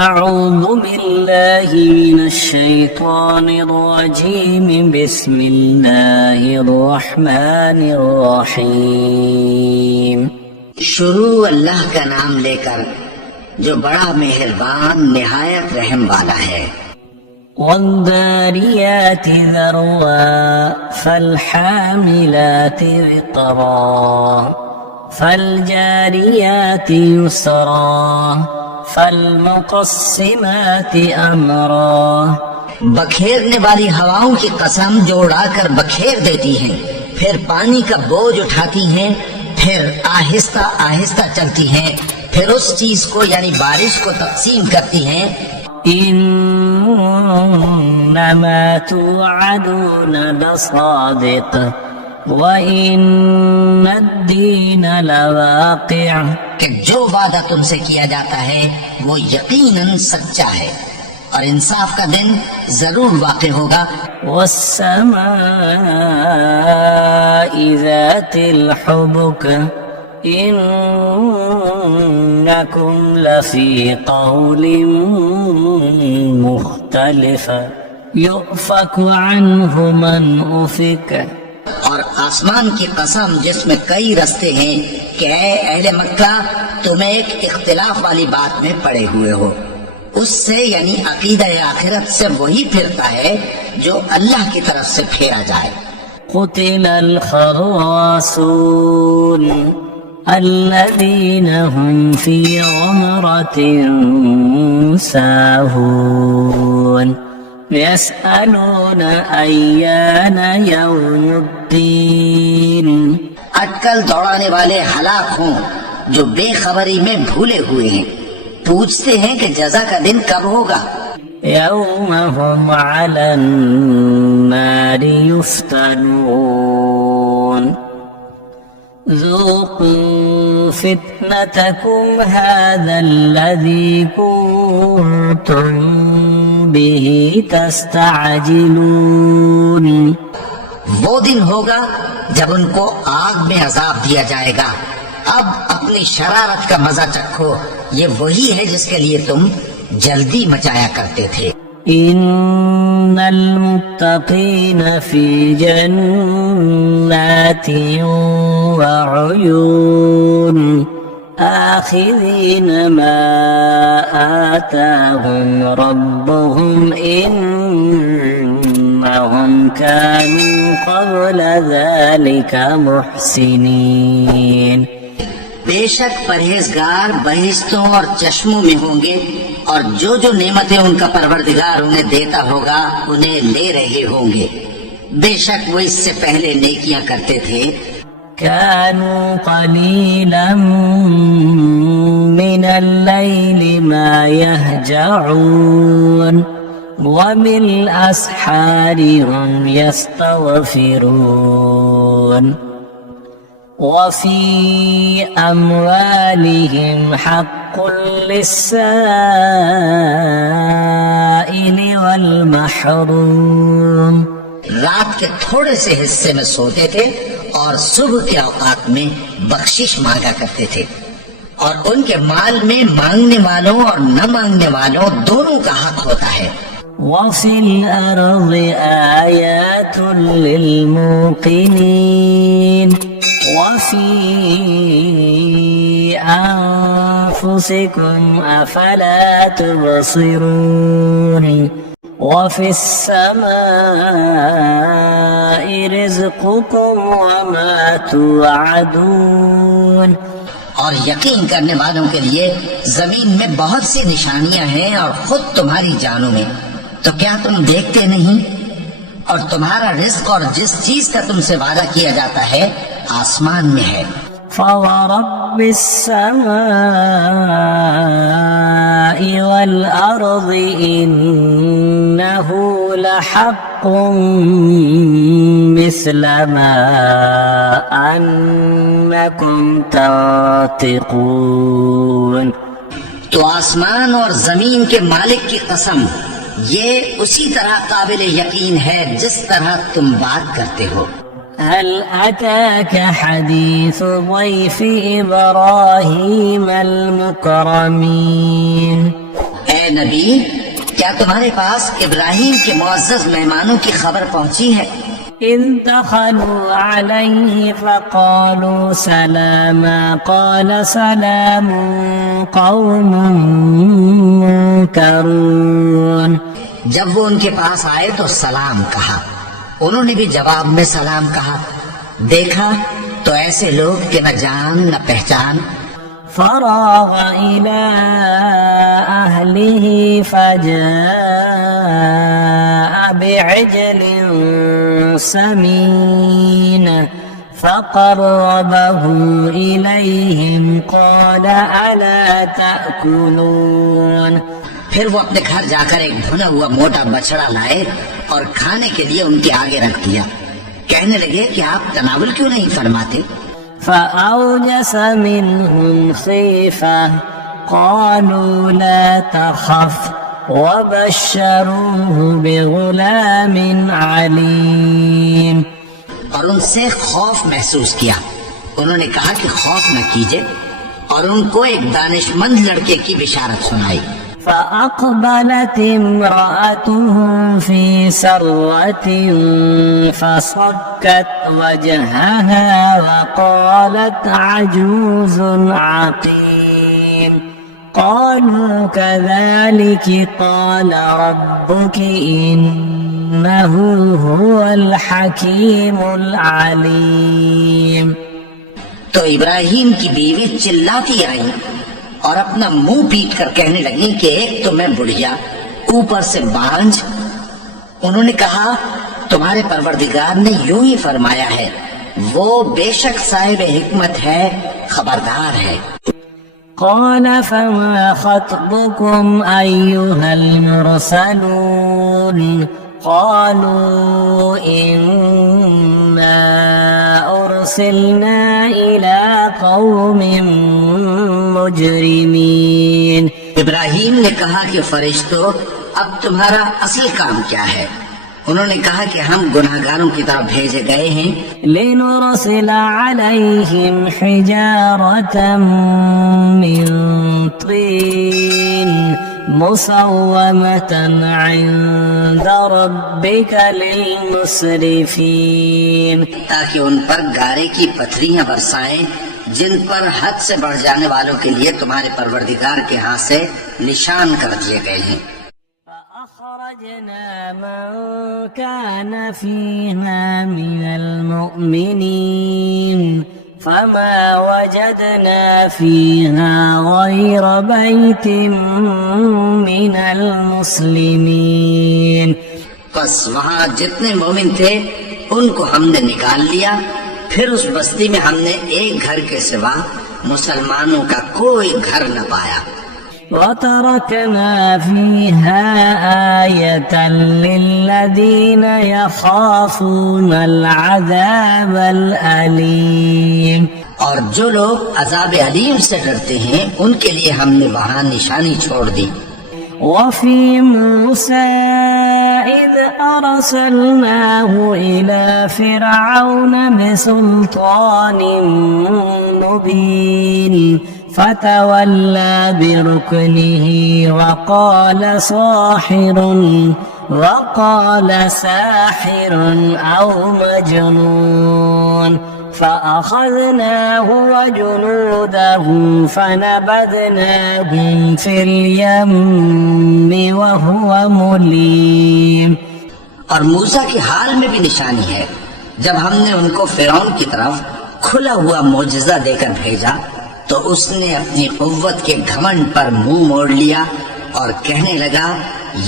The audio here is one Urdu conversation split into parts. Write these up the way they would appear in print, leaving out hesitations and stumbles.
أعوذ بالله من الشيطان الرجيم بسم الله الرحمن الرحيم شروع اللہ کا نام لے کر جو بڑا مہربان نہایت رحم والا ہے۔ والذاريات ذروا فالحاملات وقرا فالجاريات يسرا فالمقسمات امرا۔ بکھیرنے والی ہواؤں کی قسم جو اڑا کر بکھیر دیتی ہیں، پھر پانی کا بوجھ اٹھاتی ہیں، پھر آہستہ آہستہ چلتی ہیں، پھر اس چیز کو یعنی بارش کو تقسیم کرتی ہیں۔ انما توعدون لصادق وان الدین لواقع۔ کہ جو وعدہ تم سے کیا جاتا ہے وہ یقیناً سچا ہے اور انصاف کا دن ضرور واقع ہوگا۔ والسماء ذات الحبك انکم لفی قول مختلف یؤفک عنہ من افک۔ اور آسمان کی قسم جس میں کئی رستے ہیں کہ اے اہل مکہ تم ایک اختلاف والی بات میں پڑے ہوئے ہو، اس سے یعنی عقیدہ آخرت سے وہی پھرتا ہے جو اللہ کی طرف سے پھیرا جائے۔ قتل الخراصون الذين هم في غمرة ساهون يسألون أيان يوم الدين۔ اٹکل دوڑانے والے ہلاک ہوں جو بے خبری میں بھولے ہوئے ہیں، پوچھتے ہیں کہ جزا کا دن کب ہوگا۔ يوم هم على النار يفتنون ذوقوا فتنتكم هذا الذي كنتم به تستعجلون۔ وہ دن ہوگا جب ان کو آگ میں عذاب دیا جائے گا، اب اپنی شرارت کا مزہ چکھو، یہ وہی ہے جس کے لیے تم جلدی مچایا کرتے تھے۔ ان المتقین فی جنات وعیون آخذین ما آتاهم ربهم انہم كانوا قبل ذلك محسنین۔ بے شک پرہیزگار بہشتوں اور چشموں میں ہوں گے، اور جو جو نعمتیں ان کا پروردگار انہیں دیتا ہوگا انہیں لے رہے ہوں گے، بے شک وہ اس سے پہلے نیکیاں کرتے تھے۔ كانوا قليلا من الليل ما يهجعون وبالأسحار هم يستغفرون وفي أموالهم حق للسائل والمحروم۔ رات کے تھوڑے سے حصے میں سوتے تھے اور صبح کے اوقات میں بخشش مانگا کرتے تھے، اور ان کے مال میں مانگنے والوں اور نہ مانگنے والوں دونوں کا حق ہوتا ہے۔ وفي الأرض آيات للموقنين وفي أنفسكم أفلا تبصرون وفي السماء رزقكم وما توعدون۔ اور یقین کرنے والوں کے لیے زمین میں بہت سی نشانیاں ہیں اور خود تمہاری جانوں میں، تو کیا تم دیکھتے نہیں؟ اور تمہارا رزق اور جس چیز کا تم سے وعدہ کیا جاتا ہے آسمان میں ہے۔ فورب السماء والأرض إنه لحق مثل ما أنكم تنطقون۔ تو آسمان اور زمین کے مالک کی قسم، یہ اسی طرح قابل یقین ہے جس طرح تم بات کرتے ہو۔ هل أتاك حديث ضيف إبراهيم المكرمين؟ اے نبی کیا تمہارے پاس ابراہیم کے معزز مہمانوں کی خبر پہنچی ہے؟ إذ دخلوا عليه فقالوا سلاما قال سلام قوم منكرون. جب وہ ان کے پاس آئے تو سلام کہا، انہوں نے بھی جواب میں سلام کہا. دیکھا تو ایسے لوگ کہ نہ جان نہ پہچان. فراغ إلى أهله فجاء بعجل سمين فقربه إليهم قال ألا تأكلون. پھر وہ اپنے گھر جا کر ایک بھنا ہوا موٹا بچڑا لائے اور کھانے کے لیے ان کے آگے رکھ دیا. کہنے لگے کہ آپ تناول کیوں نہیں فرماتے؟ فأوجس منهم خيفة قالوا لا تخف وبشروه بغلام عليم. اور ان سے خوف محسوس کیا. انہوں نے کہا کہ خوف نہ کیجئے اور ان کو ایک دانش مند لڑکے کی بشارت سنائی. فأقبلت امرأته في سرة فصكت وجهها وقالت عجوز عقيم. قالوا كذلك قال ربك إنه هو الحكيم العليم. تو ابراہیم کی بیوی چلاتی آئی اور اپنا منہ پیٹ کر کہنے لگی کہ ایک تو میں بڑھیا اوپر سے بانجھ. انہوں نے کہا تمہارے پروردگار نے یوں ہی فرمایا ہے، وہ بے شک صاحب حکمت ہے، خبردار ہے. قال فما خطبكم أيها المرسلون قالوا إنا أرسلنا إلى قوم مجرمين. ابراہیم نے کہا کہ فرشتو اب تمہارا اصل کام کیا ہے؟ انہوں نے کہا کہ ہم گناہگاروں کی طرف بھیجے گئے ہیں. لنرسل عليهم حجارة من طين مسومة عند ربك للمسرفين. تاکہ ان پر گارے کی پتھریاں برسائیں جن پر حد سے بڑھ جانے والوں کے لیے تمہارے پروردگار کے ہاں سے نشان کر دیے گئے ہیں. فأخرجنا من كان فيها من المؤمنين فما وجدنا فيها غير بيت من المسلمين. بس وہاں جتنے مومن تھے ان کو ہم نے نکال لیا، پھر اس بستی میں ہم نے ایک گھر کے سوا مسلمانوں کا کوئی گھر نہ پایا. وتركنا فيها آية للذين يخافون العذاب الأليم. اور جو لوگ عذاب علیم سے ڈرتے ہیں ان کے لیے ہم نے وہاں نشانی چھوڑ دی. وفي موسى إذ أرسلناه إلى فرعون بسلطان مبين فتولى بركنه وقال ساحر أو مجنون. فأخذناه وجنوده فنبذناهم في اليم وهو مليم. اور موسیٰ کی حال میں بھی نشانی ہے. جب ہم نے ان کو فرعون کی طرف کھلا ہوا معجزہ دے کر بھیجا تو اس نے اپنی قوت کے گھمنڈ پر منہ موڑ لیا اور کہنے لگا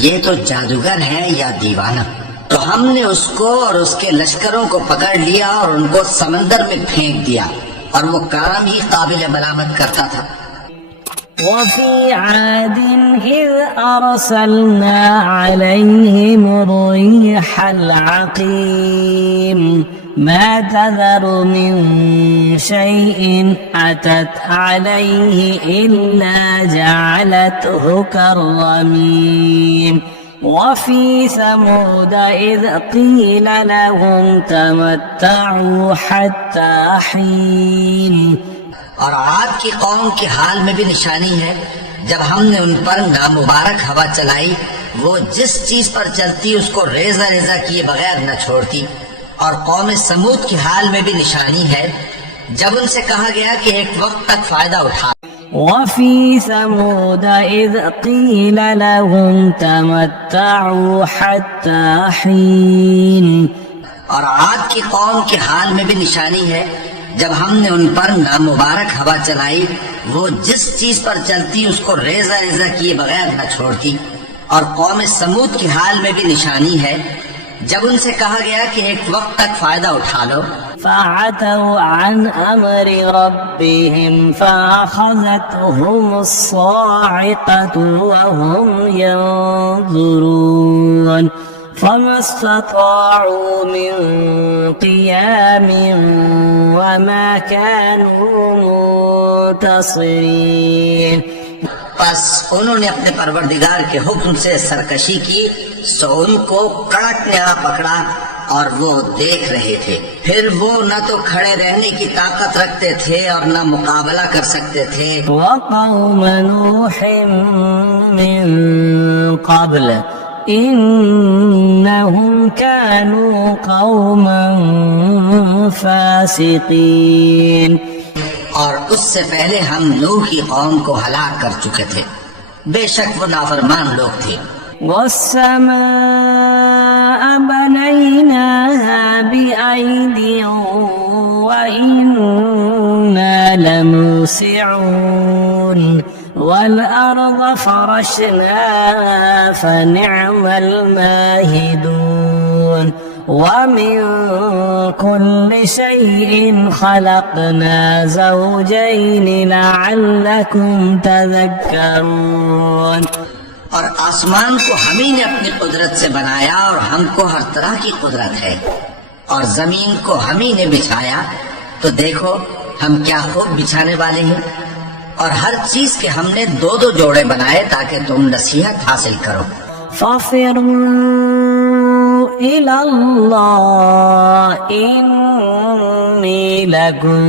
یہ تو جادوگر ہے یا دیوانہ. تو ہم نے اس کو اور اس کے لشکروں کو پکڑ لیا اور ان کو سمندر میں پھینک دیا، اور وہ کام ہی قابل ملامت کرتا تھا. وفي عاد إذ أرسلنا عليهم الريح العقيم ما تذر من شيء أتت عليه إلا جعلته كالرميم. وفي ثمود إذ قيل لهم تمتعوا حتى حين. اور عاد کی قوم کے حال میں بھی نشانی ہے جب ہم نے ان پر نامبارک ہوا چلائی وہ جس چیز پر چلتی اس کو ریزہ ریزہ کیے بغیر نہ چھوڑتی. اور قوم سمود کی حال میں بھی نشانی ہے جب ان سے کہا گیا کہ ایک وقت تک فائدہ اٹھا. وفي ثمود إذ قيل لهم تمتعوا حتى حين. اور عاد کی قوم کے حال میں بھی نشانی ہے جب ہم نے ان پر نامبارک ہوا چلائی وہ جس چیز پر چلتی اس کو ریزہ ریزہ کیے بغیر نہ چھوڑتی. اور قوم سمود کی حال میں بھی نشانی ہے جب ان سے کہا گیا کہ ایک وقت تک فائدہ اٹھا لو. فعتوا عن أمر ربهم فأخذتهم الصاعقة وهم ينظرون فما استطاعوا من قيام وما كانوا منتصرين. پس انہوں نے اپنے پروردگار کے حکم سے سرکشی کی سو ان کو کڑک نے آ پکڑا اور وہ دیکھ رہے تھے. پھر وہ نہ تو کھڑے رہنے کی طاقت رکھتے تھے اور نہ مقابلہ کر سکتے تھے. وقوم نوح من قبل إنهم كانوا قوما فاسقين. اور اس سے پہلے ہم نوح کی قوم کو ہلاک کر چکے تھے، بے شک وہ نافرمان لوگ تھے. والسماء بنيناها بأيد وإنا لموسعون والأرض فرشناها فنعم الماهدون ومن كل شيء خلقنا زوجين لعلكم تذكرون. اور آسمان کو ہم ہی نے اپنی قدرت سے بنایا اور ہم کو ہر طرح کی قدرت ہے. اور زمین کو ہم ہی نے بچھایا تو دیکھو ہم کیا خوب بچھانے والے ہیں. اور ہر چیز کے ہم نے دو دو جوڑے بنائے تاکہ تم نصیحت حاصل کرو. فَفِرُّوا إِلَى اللَّهِ إِنِّي لَكُمْ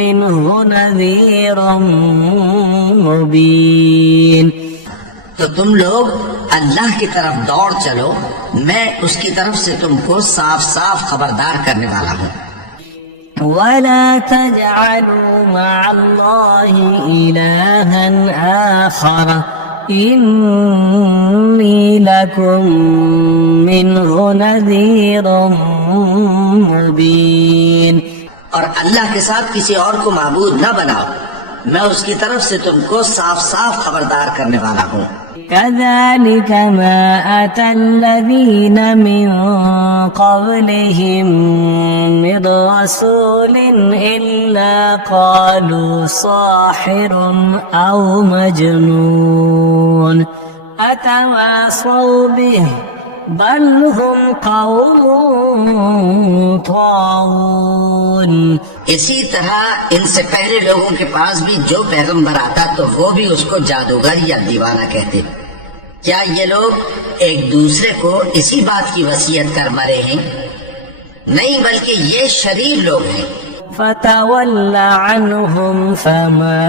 مِنْهُ نَذِيرٌ مُبِينٌ. تو تم لوگ اللہ کی طرف دوڑ چلو، میں اس کی طرف سے تم کو صاف صاف خبردار کرنے والا ہوں. وَلَا تَجْعَلُوا مَعَ اللَّهِ إِلَٰهًا آخَرَ إِنِّي لَكُمْ مِنْهُ نَذِيرٌ مُبِينٌ. اور اللہ کے ساتھ کسی اور کو معبود نہ بناؤ، میں اس کی طرف سے تم کو صاف صاف خبردار کرنے والا ہوں. كذلك ما أتى الذين من قبلهم من رسول إلا قالوا ساحر أو مجنون أتواصوا به بل هم قوم طاغون. اسی طرح ان سے پہلے لوگوں کے پاس بھی جو پیغمبر آتا تو وہ بھی اس کو جادوگر یا دیوانہ کہتے. کیا یہ لوگ ایک دوسرے کو اسی بات کی وصیت کر مرے ہیں؟ نہیں، بلکہ یہ شریر لوگ ہیں. فتول عنهم فما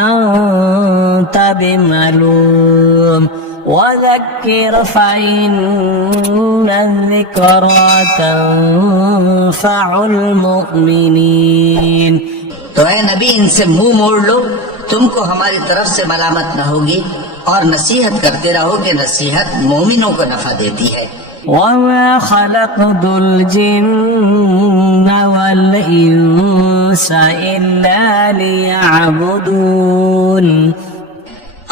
أنت بملوم وذكر فإن الذكرى تنفع المؤمنين. تو اے نبی ان سے منہ موڑ لو، تم کو ہماری طرف سے ملامت نہ ہوگی، اور نصیحت کرتے رہو کہ نصیحت مومنوں کو نفع دیتی ہے. وما خلقت الجن والإنس إلا ليعبدون.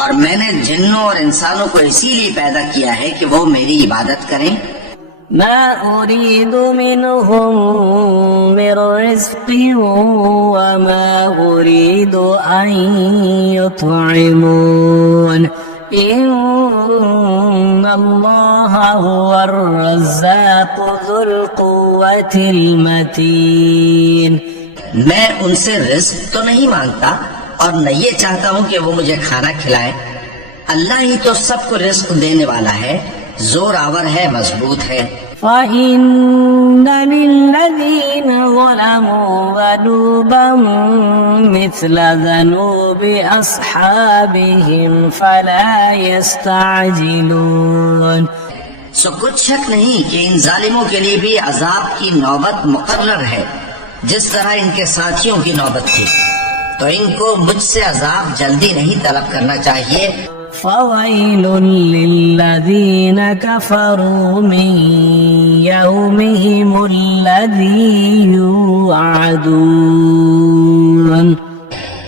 اور میں نے جنوں اور انسانوں کو اسی لیے پیدا کیا ہے کہ وہ میری عبادت کریں. ما أريد منهم من رزق وما أريد أن يطعمون إن الله هو الرزاق ذو القوة المتين. میں ان سے رزق تو نہیں مانگتا اور نہ یہ چاہتا ہوں کہ وہ مجھے کھانا کھلائے. اللہ ہی تو سب کو رزق دینے والا ہے، زور آور ہے، مضبوط ہے. فإن للذين ظلموا ذنوبا مثل ذنوب أصحابهم فلا يستعجلون. سو کچھ شک نہیں کہ ان ظالموں کے لیے بھی عذاب کی نوبت مقرر ہے جس طرح ان کے ساتھیوں کی نوبت تھی، تو ان کو مجھ سے عذاب جلدی نہیں طلب کرنا چاہیے. فويل للذين كفروا من يومهم الذي يوعدون.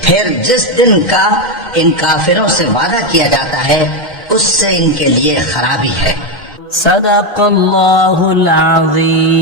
پھر جس دن کا ان کافروں سے وعدہ کیا جاتا ہے اس سے ان کے لیے خرابی ہے. صدق اللہ العظیم.